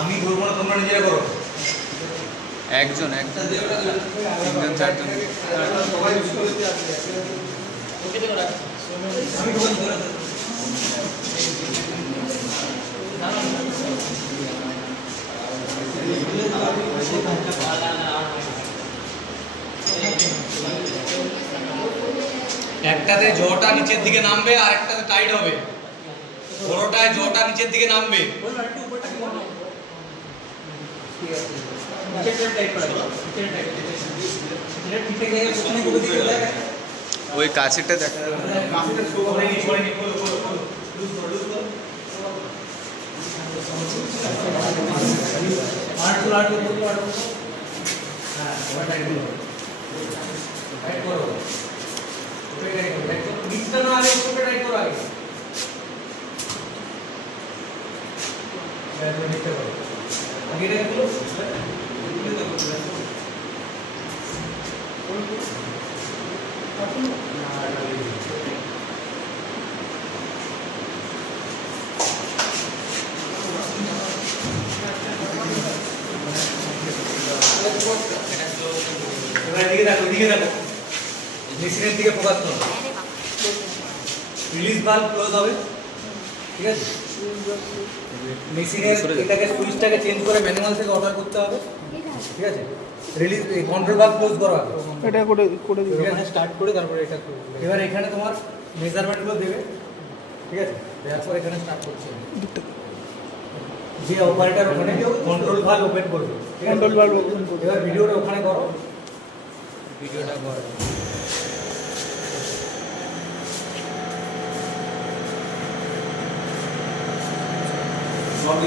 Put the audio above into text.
আমি করব না, তোমরা নিজেরা করো। একজন একটা তিনজন চারজন সবাই ইউজ করতে আছে। আমি বল ধরে একটাতে জটা নিচের দিকে নামবে আর একটাতে টাইট হবে। বড়টায় জটা নিচের দিকে নামবে। ওই কাছেরটা দেখা মেশিনের দিকে ফোকাস করো। রিলিজ ভালভ ক্লোজ হবে, ঠিক আছে? মেশিনের এটাকে সুইচটাকে চেঞ্জ করে ম্যানুয়াল থেকে অর্ডার করতে হবে, ঠিক আছে? রিলিজ কন্ট্রোল ভালভ ক্লোজ করো, এটা করে দিই, এখানে স্টার্ট করে তারপরে এটা এবার এখানে তোমার মেজারমেন্টগুলো দেবে, ঠিক আছে? তারপর এখানে স্টার্ট করতে হবে। যে অপারেটর ওখানে কন্ট্রোল ভালভ ওপেন করবে, কন্ট্রোল ভালভ ওপেন করবে। এবার ভিডিওটা ওখানে করো, ভিডিওটা করো। সব